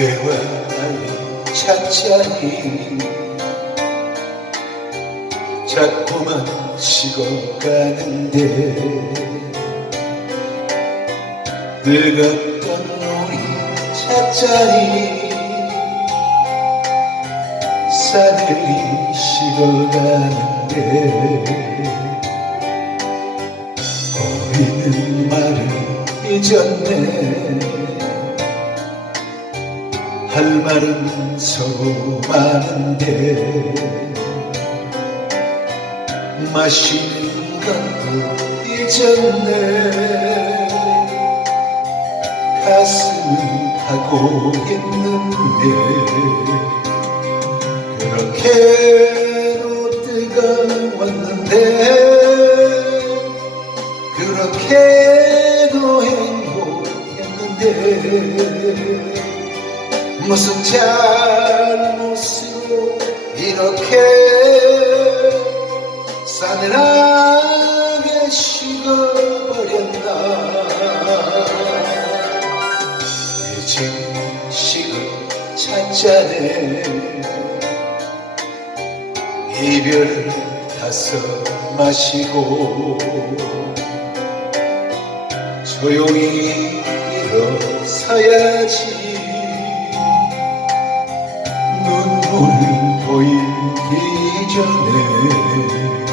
나의 찻잔이 자꾸만 식어가는데 뜨겁던 우리 찻잔이 사들이 식어가는데 어리는 말을 잊었네 할 말은 서로 많은데 마시는 것도 잊었네. 가슴은 하고 있는데 그렇게도 뜨거웠는데 그렇게도 행복했는데 무슨 잘못으로 이렇게 싸늘하게 식어버렸나? 이제 식은 찻잔에 이별을 다섯 마시고 조용히 일어서야지 눈물 보이기 전에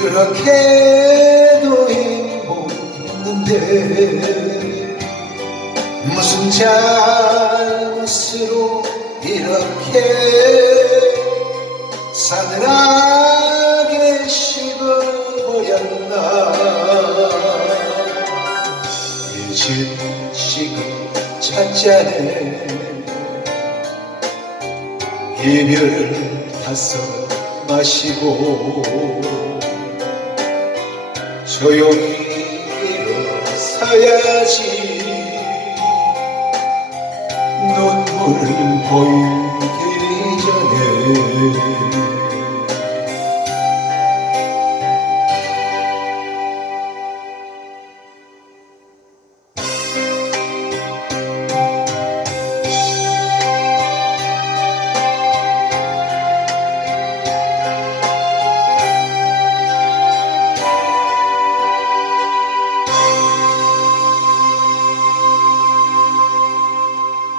그렇게도 행복했는데 무슨 잘못으로 이렇게 싸늘하게 식어버렸나? 이젠 식은 찻잔에 이별을 다섯 마시고 조용히 일어서야지. 눈물 전에